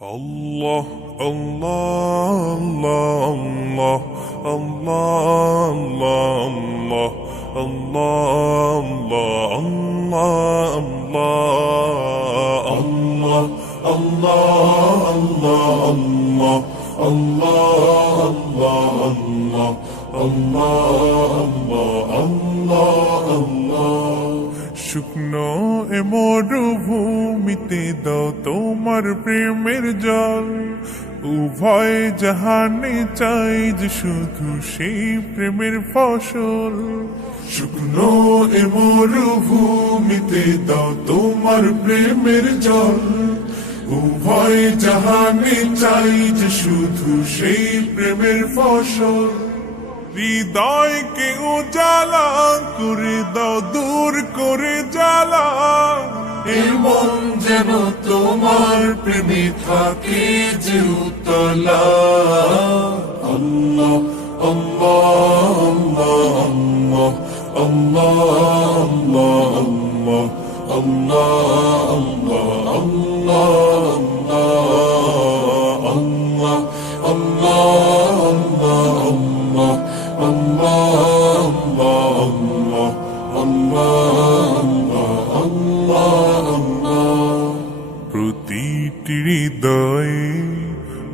Allah, Allah, Allah, Allah, Allah, Allah, Allah, Allah, Allah, Allah, Allah, Allah, Allah. শুকনো এ মরুভূমিতে দাও তোমার প্রেমের জল, উভয় জাহানে চাই যে শুধু সেই প্রেমের ফসল। শুকনো এ মরুভূমিতে দাও তোমার প্রেমের জল, উভয় জাহানে চাই যে শুধু সেই প্রেমের ফসল। হৃদয়কে উজালা করে দাও, দূর করে জ্বালা, এমন যেন তোমার প্রেমে থাকে যে উতলা। আল্লাহ আল্লাহ আল্লাহ আল্লাহ আল্লাহ আল্লাহ আল্লাহ প্রতিটি হৃদয়ে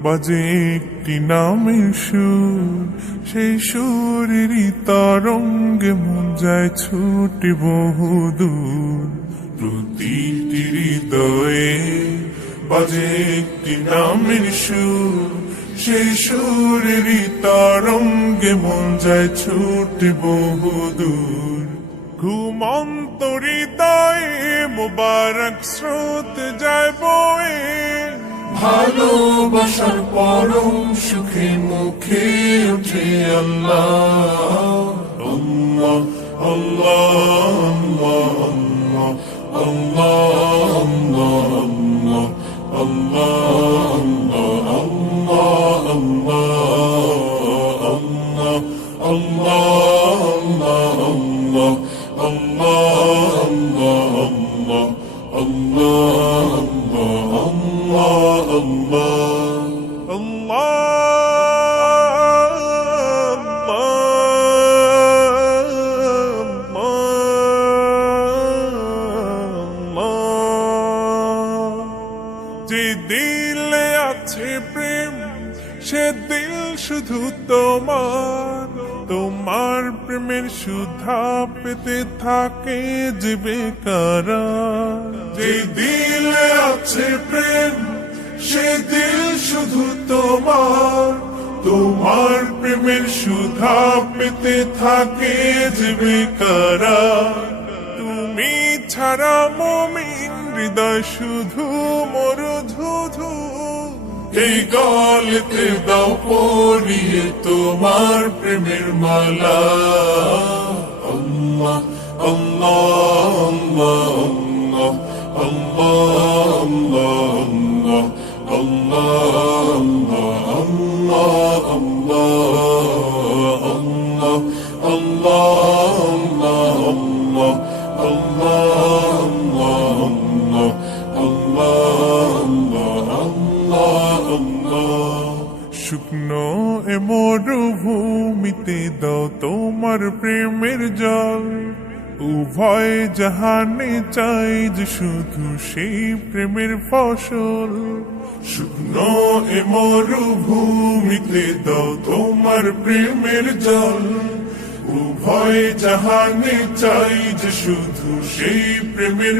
বাজে একটি নামের সুর, সেই সুরেরই তরঙ্গে মন যায় ছুটে বহুদূর। প্রতিটি হৃদয়ে বাজে একটি নামের সুর, সেই সুরেরই তরঙ্গে মন যায় ছুটে বহুদূর। ঘুমন্ত হৃদয়ে মুবারক স্রোত যায় বয়ে, ভালোবাসার পরম সুখে মুখে উঠে আল্লাহ আল্লাহ আল্লাহ আল্লাহ যে দিলে আছে প্রেম, সে দিল শুধু তোমার, তোমার প্রেমের সুধা পেতে থাকে যে বেকারার। যে দিলে আছে প্রেম, সে দিল শুধু তোমার, তোমার প্রেমের সুধা পেতে থাকে যে বেকারার। তুমি ছাড়া মুমিন হৃদয় শুধু মরুধুধু, এই গলেতে দাও পরিয়ে তোমার প্রেমের মালা। আল্লাহ আল্লাহ আল্লাহ আল্লাহ শুকনো এ মরুভূমিতে দাও তোমার প্রেমের জল, উভয় জাহানে চাই যে শুধু সেই প্রেমের ফসল। শুকনো এ মরুভূমিতে দাও তোমার প্রেমের জল, উভয় জাহানে চাই যে শুধু সেই প্রেমের